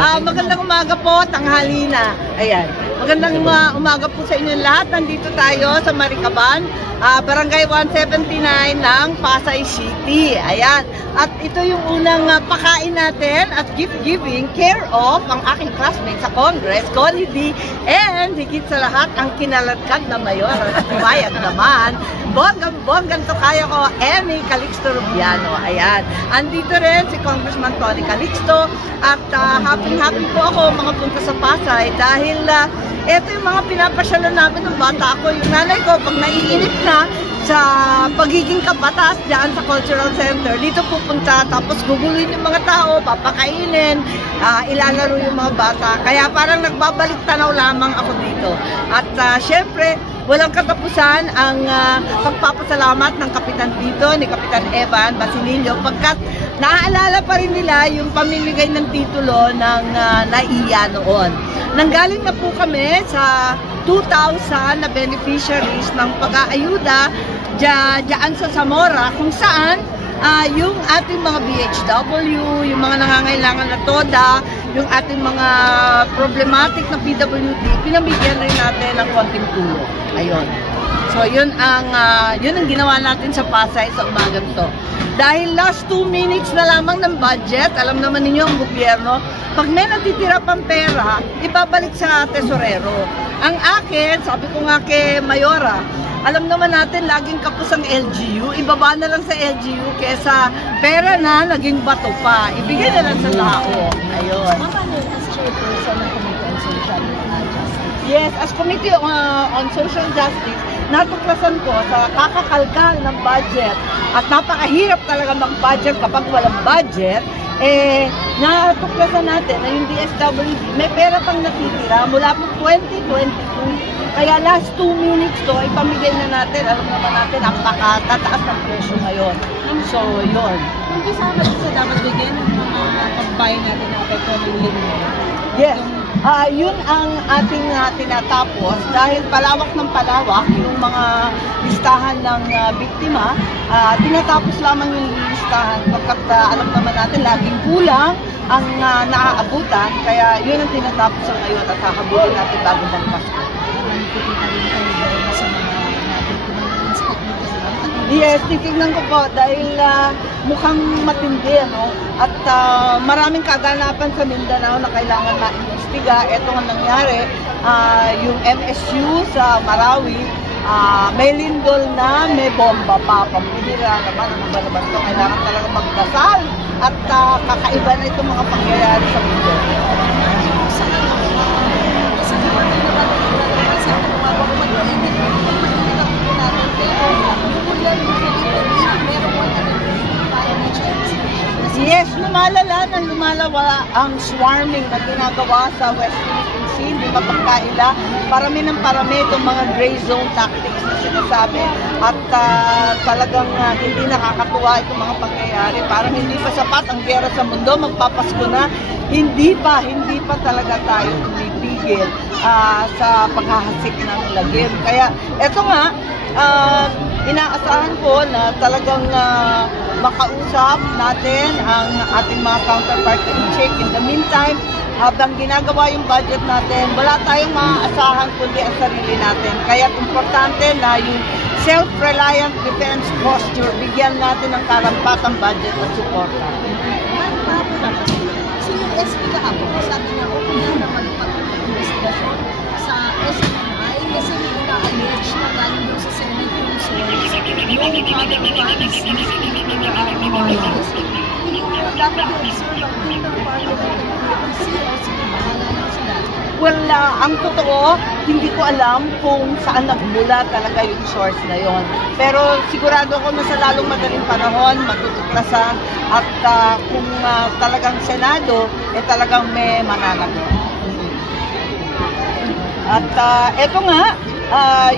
Magandang umaga po, tanghali na. Ayan. Magandang umaga po sa inyo lahat. Nandito tayo sa Maricaban, Barangay 179 ng Pasay City. Ayan. At ito yung unang pakain natin at gift giving care of ang aking classmate sa Congress, Connie D. And higit sa lahat, ang kinaladkad na mayor at kumayag naman, bonggang to kaya ko, Emmy Calixto Rubiano. Ayan. Andito rin si Congressman Tony Calixto at happy po ako mga punta sa Pasay dahil ito yung mga pinapasyalan namin ng bata ako. Yung nanay ko, pag naiinip na sa pagiging kabatas dyan sa Cultural Center, dito pupunta, tapos guguluhin yung mga tao, papakainin, ilalaro yung mga bata. Kaya parang nagbabalik tanaw lamang ako dito. At syempre, walang katapusan ang pagpapasalamat ng kapitan dito, ni Kapitan Evan Basilio, pagkat naaalala pa rin nila yung pamimigay ng titulo ng NAIA noon. Nanggaling na po kami sa 2,000 na beneficiaries ng pag-aayuda dyan sa Zamora, kung saan yung ating mga BHW, yung mga nangangailangan na TODA, yung ating mga problematic na PWD, pinabigyan rin natin ng konting tulong. Ayun. So, yun ang ginawa natin sa Pasay sa umagang to. Dahil last 2 minutes na lamang ng budget, alam naman ninyo ang gobyerno, pag may natitira pang pera, ibabalik sa tesorero. Ang akin, sabi ko nga kay Mayora, alam naman natin laging kapos ang LGU, ibaba na lang sa LGU kesa pera na naging bato pa. Ibigay na lang sa tao. Ayun. As chairperson ng Committee on Social Justice. Yes, as Committee on Social Justice, natuklasan ko sa kakakalkal ng budget at napakahirap talaga mag-budget kapag walang budget, natuklasan natin na yung DSWD may pera pang natitira mula po 2022. Kaya last 2 minutes to, ipamigay na natin. Alam naman natin, napakatataas ng presyo ngayon. So, yun. Kung kasama sa dapat bigyan ng mga pagbayan natin na apekto ng linggo. Yes. Yun ang ating tinatapos dahil palawak ng palawak yung mga listahan ng biktima. Tinatapos lamang yung listahan pagkat alam naman natin laging kulang ang naaabutan. Kaya yun ang tinatapos sa ngayon at hahabulin natin bago magpasko. Yes, titignan ko po dahil mukhang matindi, no? At maraming kaganapan sa Mindanao na kailangan na-investiga. Ito ang nangyari, yung MSU sa Marawi, may lindol na, may bomba pa. Pambihira naman, ano ba naman ito? Kailangan talaga magdasal at kakaiba na itong mga pangyayari sa mundo. Yes, lumalala na lumalawa ang swarming na ginagawa sa West Philippine Sea, hindi ba pagkaila? Parami ng parami itong mga gray zone tactics na sinasabi at talagang hindi nakakatuwa itong mga pangyayari. Parang hindi pa sapat ang gera sa mundo, magpapasko na. Hindi pa talaga tayo pumipigil sa paghahasik ng lagim. Kaya eto nga, inaasahan ko na talagang makausap natin ang ating mga counterpart in check. In the meantime, habang ginagawa yung budget natin, wala tayong maaasahan kundi ang sarili natin. Kaya importante na yung self-reliant defense posture, bigyan natin ng karampatang budget at suporta. So yung SP kahapon, sabi niya, okay na magpag-investigasyon sa SMI kasi may ina-allege na galing doon sa Senate yung source, yung other funds, yung dapat i-observe ang inter-parliamentary policy o sige, bahala na sila. Well, ang totoo, hindi ko alam kung saan nagmula talaga yung source na yon. Pero sigurado ako na sa lalong madaling panahon, matutuklasan at kung talagang Senado, talagang may mananagot. At eto nga,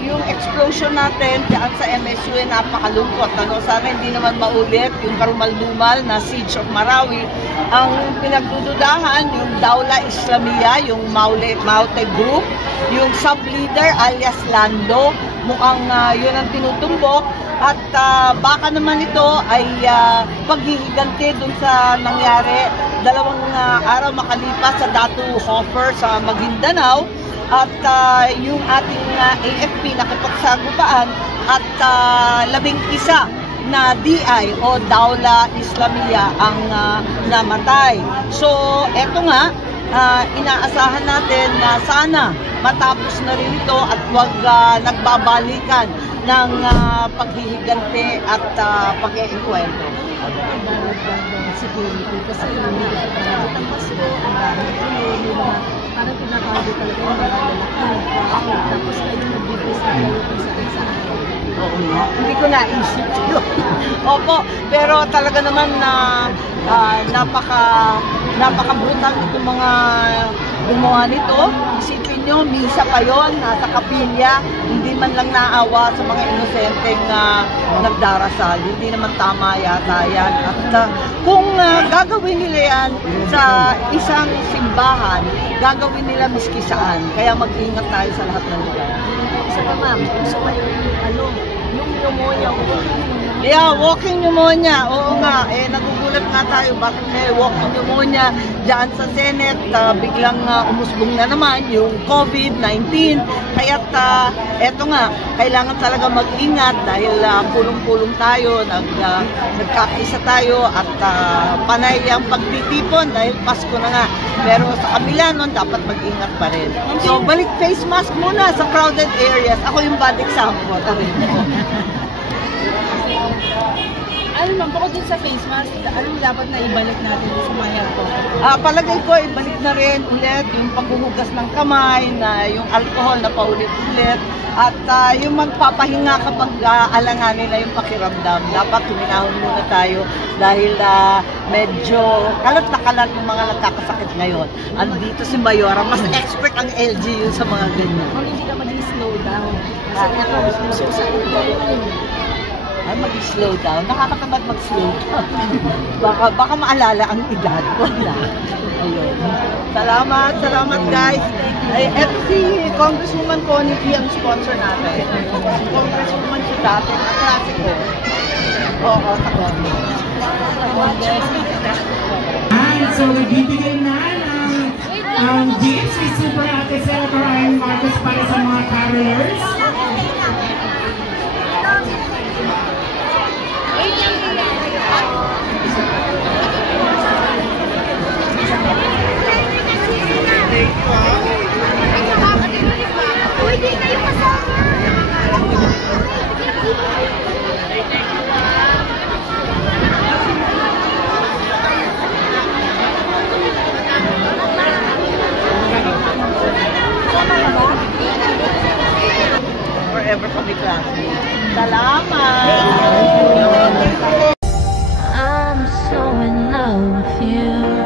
yung explosion natin dyan sa MSU ay napakalungkot. Sana hindi naman maulit yung karumal-dumal na Siege of Marawi. Ang pinagdududahan, yung Dawla Islamia, yung Maute Group, yung sub-leader alias Lando, mukhang yun ang tinutumbok. At baka naman ito ay paghihiganti dun sa nangyari 2 araw makalipas sa Datu Hoffer sa Maguindanao. At yung ating AFP nakipagsagupaan at 11 na DI o Dawla Islamiyah ang namatay. So, eto nga, inaasahan natin na sana matapos na rin ito at huwag nagbabalikan ng paghihiganti at pag-iinkwento. Security kasi hindi ka ang Pasko, parang pinakabi talaga yung mga lalaki. Tapos medyo nagbibis na kayo kung saan. Oo nga. Hindi ko naisip yun. Opo, pero talaga naman na napaka-brutal itong mga gumawa nito. Isipin nyo, misa pa yun, nasa kapilya, hindi man lang naawa sa mga inosenteng nagdarasal. Hindi naman tama yata yan. At kung gagawin nila yan sa isang simbahan, gagawin nila miski saan. Kaya mag-ingat tayo sa lahat ng lugar. Isa pa ma'am, gusto kayo yung pneumonia, yeah, walking pneumonia. Oo nga, nagugulat nga tayo bakit may walking pneumonia dyan sa Senate. Biglang umusbong na naman yung COVID-19. Kaya't eto nga, kailangan talaga mag-ingat dahil pulong-pulong tayo, nagkakaisa tayo at panay ang pagtitipon dahil Pasko na nga. Pero sa kabila nun, dapat mag-ingat pa rin. So, balik face mask muna sa crowded areas. Ako yung bad example. Ano naman, bukod din sa face mask, anong dapat na ibalik natin sa mga airport? Palagay ko, ibalik na rin ulit yung paghuhugas ng kamay, na yung alcohol na paulit-ulit, at yung magpapahinga kapag alanganin na yung pakiramdam. Dapat huminahon muna tayo dahil medyo kalat na kalat yung mga nagkakasakit ngayon. Andito si Mayora, mas expert ang LGU sa mga ganyan. Kung hindi ka mag-slow down, kasi nakauso sa ay, mag-slow down. Nakakatamad mag-slow down. baka maalala ang edad ko na. Ayun. Salamat guys. Ay, eto si Congresswoman Connie P. ang sponsor natin. Si Congresswoman si dati, ang klase ko. Oo, sa Congress. So, nagbibigay na ng gifts si Super Ate Senator Aaron Marcos para sa mga carolers. Forever kami klase. Salamat! I'm so in love with you.